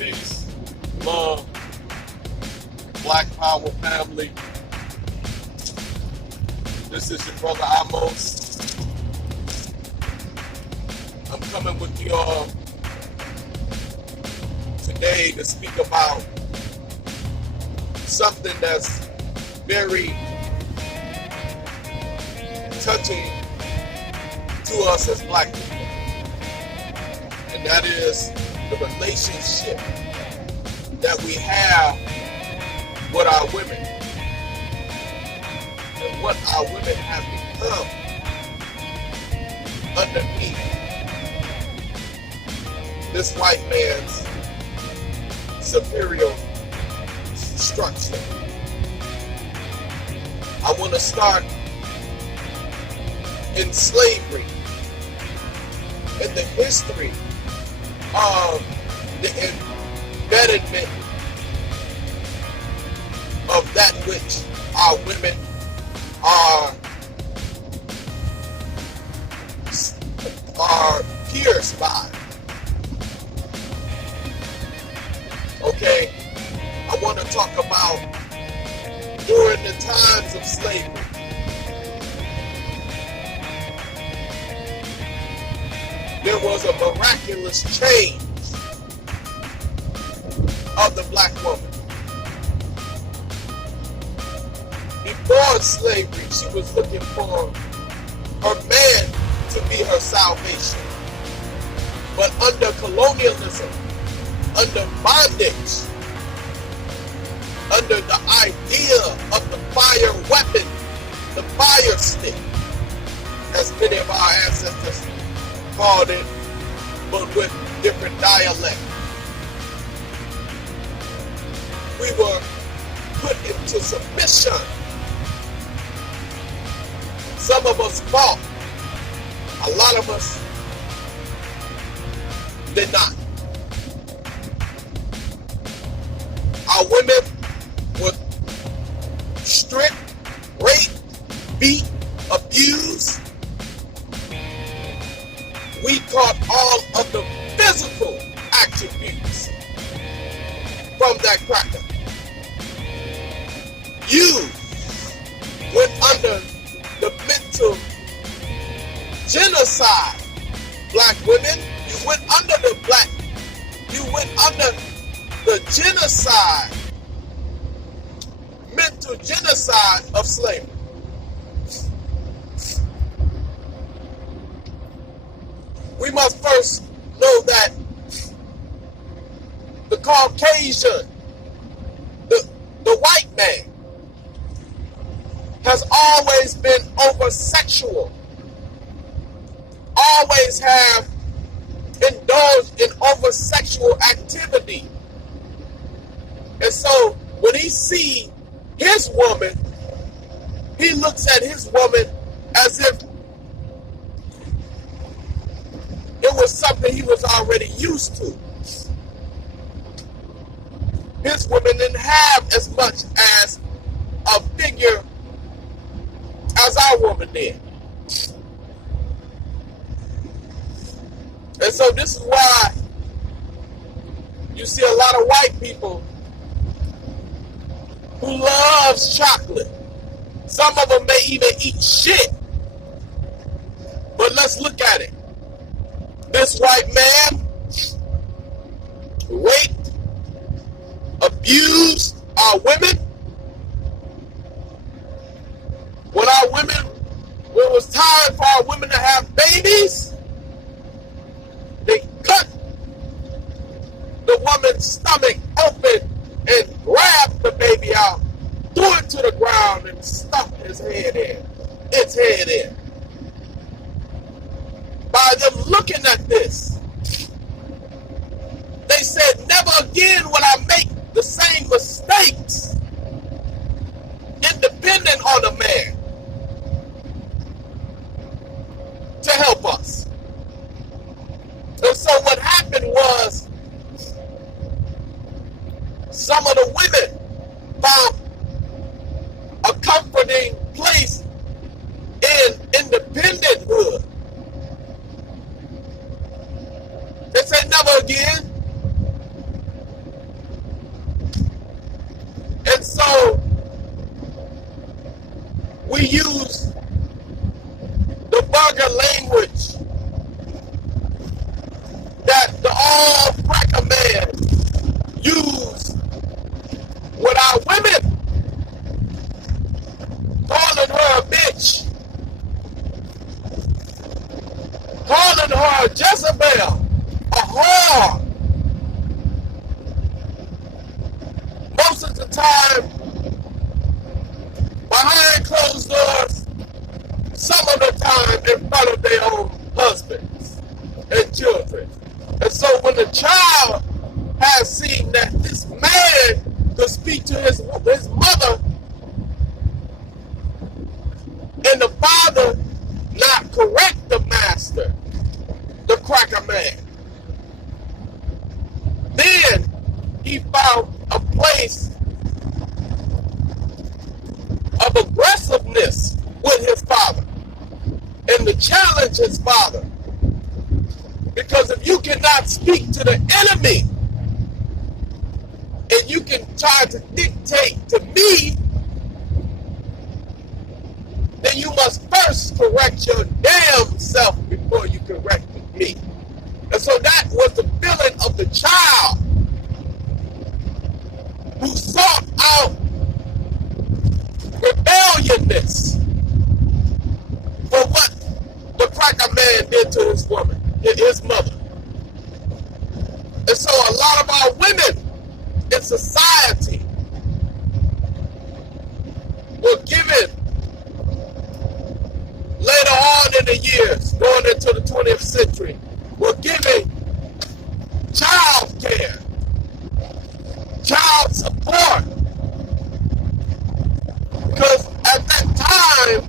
Peace, love, Black Power family. This is your brother Amos. I'm coming with y'all today to speak about something that's very touching to us as Black people, and that is the relationship that we have with our women and what our women have become underneath this white man's superior structure. I want to start in slavery, in the history of the embedment of that which our women are pierced by. Okay, I want to talk about during the times of slavery. There was a miraculous change of the Black woman. Before slavery, she was looking for her man to be her salvation. But under colonialism, under bondage, under the idea of the fire weapon, the fire stick, as many of our ancestors called it, but with different dialect. We were put into submission. Some of us fought. A lot of us did not. Our women were stripped, raped, beat, abused. We caught all of the physical attributes from that cracker. You went under the mental genocide, Black women. You went under the genocide, mental genocide of slavery. We must first know that the Caucasian, the white man, has always been over-sexual, always have indulged in over-sexual activity. And so when he sees his woman, he looks at his woman as if it was something he was already used to. His woman didn't have as much as a figure as our woman did. And so this is why you see a lot of white people who loves chocolate. Some of them may even eat shit. But let's look at it. This white man raped, abused our women. When it was time for our women to have babies, they cut the woman's stomach open and grabbed the baby out, threw it to the ground, and stuffed its head in. By them looking at this, they said, never again will I make the same mistakes independent on a man to help us. And so what happened was some of the women found a comforting place in independenthood. They said never again vulgar language that the all cracker man use with our women, calling her a bitch, calling her a Jezebel, a whore. Most of the time, behind closed doors, some of the time in front of their own husbands and children. And so when the child has seen that this man could speak to his mother, and the father not correct the master, the cracker man, then he found a place of aggressiveness with his father and to challenge his father. Because if you cannot speak to the enemy and you can try to dictate to me, then you must first correct your damn self before you correct me. And so that was the feeling of the child who sought out rebelliousness for what the cracker man did to his woman, his mother. And so a lot of our women in society were given, later on in the years, going into the 20th century, were given child care, child support. Because at that time,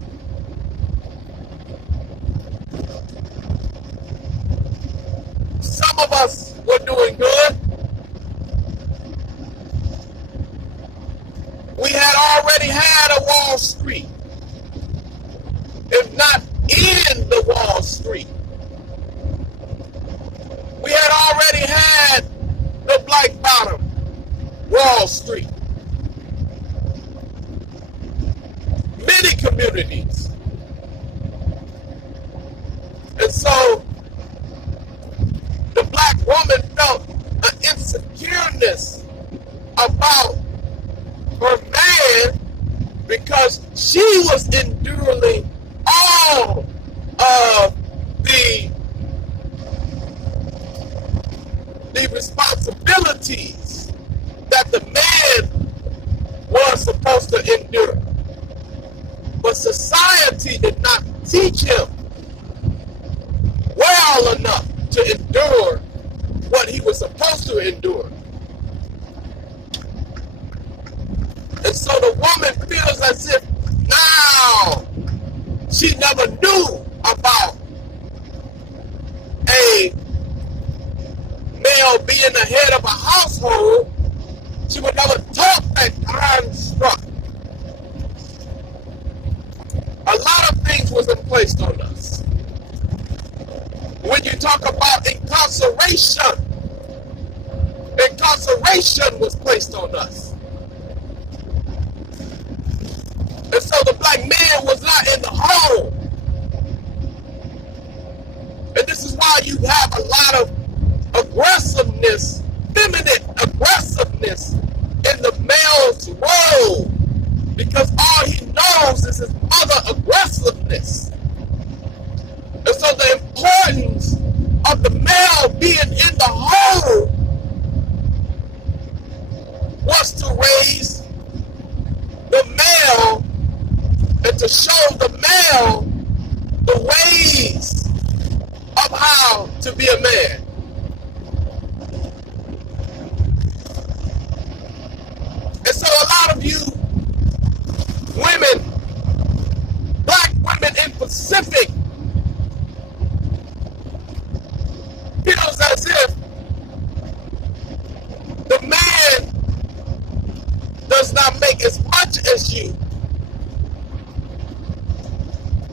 some of us were doing good. We had already had a Wall Street, if not in the Wall Street. We had already had the black bottom Wall Street. Many communities. And so the black woman felt an insecureness about her man because she was enduring all of the responsibilities that the man was supposed to endure. But society did not teach him well enough to endure what he was supposed to endure. And so the woman feels as if now she never knew about a male being the head of a household. She would never taught that construct. A lot of things wasn't placed on us. When you talk about incarceration was placed on us. And so the black man was not in the home. And this is why you have a lot of aggressiveness, feminine aggressiveness in the male's role. Because all he knows is his mother aggressiveness. And so the importance of the male being in the home was to raise the male and to show the male the ways of how to be a man. And so a lot of you women, black women in Pacific, feels as if the man does not make as much as you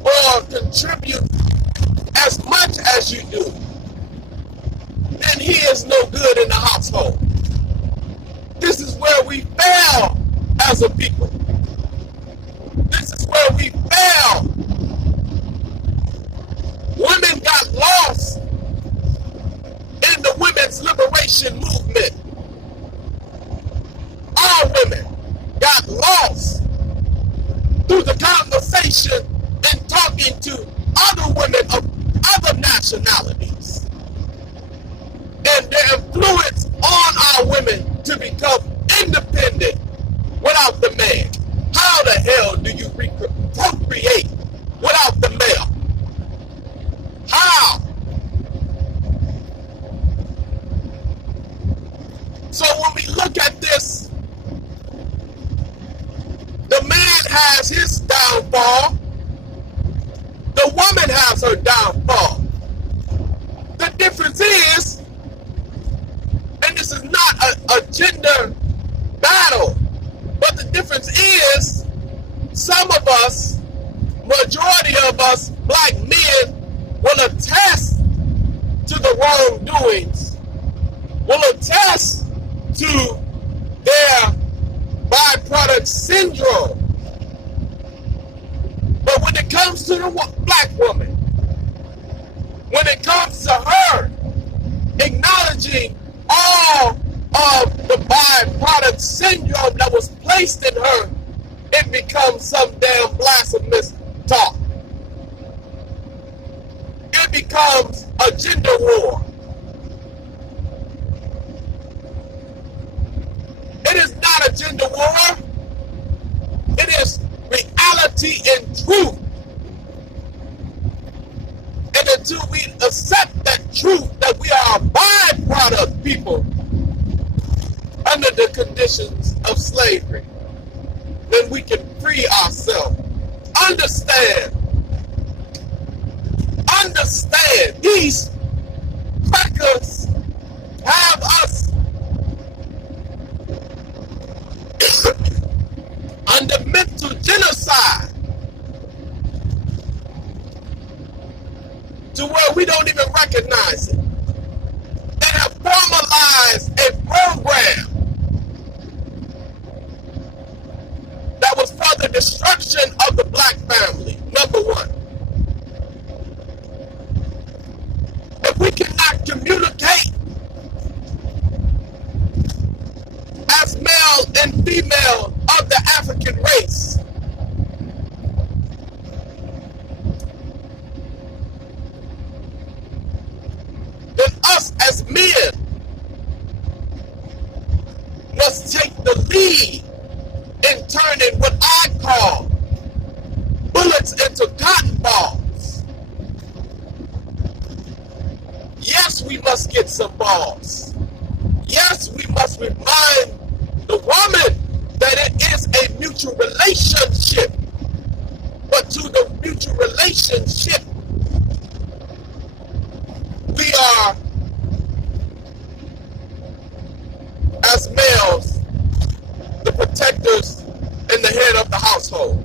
or contribute as much as you do, then he is no good in the household. This is where we fail as a people. This is where we fail women's liberation movement, our women got lost through the conversation and talking to other women of other nationalities, and their influence on our women to become independent without the man. How the hell do you procreate without the male? How? So when we look at this, the man has his downfall, the woman has her downfall. The difference is, and this is not a gender battle, but the difference is, some of us, majority of us black men, will attest to the wrongdoings, will attest to their byproduct syndrome. But when it comes to the black woman, when it comes to her acknowledging all of the byproduct syndrome that was placed in her, it becomes some damn blasphemous talk. It becomes a gender war. It is not a gender war. It is reality and truth. And until we accept that truth, that we are a byproduct people under the conditions of slavery, then we can free ourselves. Understand, these crackers have us under mental genocide to where we don't even recognize it. They have formalized a program that was for the destruction of the black family, number one. If we cannot communicate as male and female of the African race, then us as men must take the lead in turning what I call bullets into cotton balls. Yes, we must get some balls. Yes, we must remind the woman that it is a mutual relationship. But to the mutual relationship, we are, as males, the protectors and the head of the household.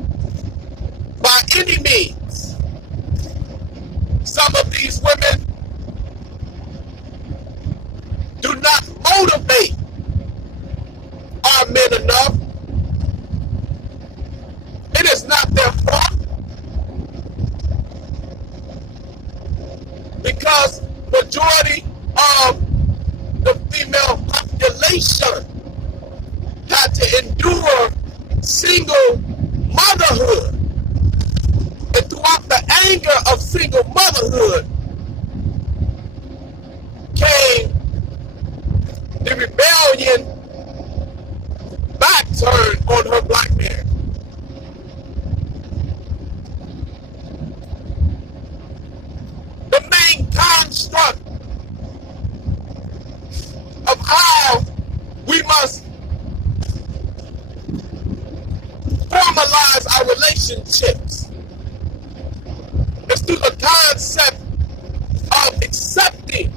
By any means, some of these women do not motivate our men enough. It is not their fault, because majority of the female population had to endure single motherhood. And throughout the anger of single motherhood came the rebellion back turned on her black man. The main construct of how we must formalize our relationships is through the concept of accepting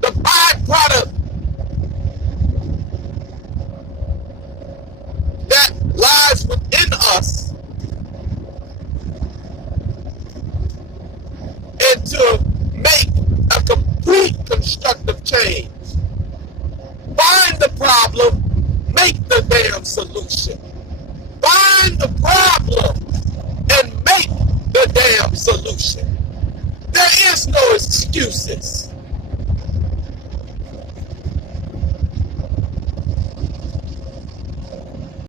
the byproduct that lies within us, and to make a complete constructive change. Find the problem, make the damn solution. Find the problem and make the damn solution. There is There's no excuses.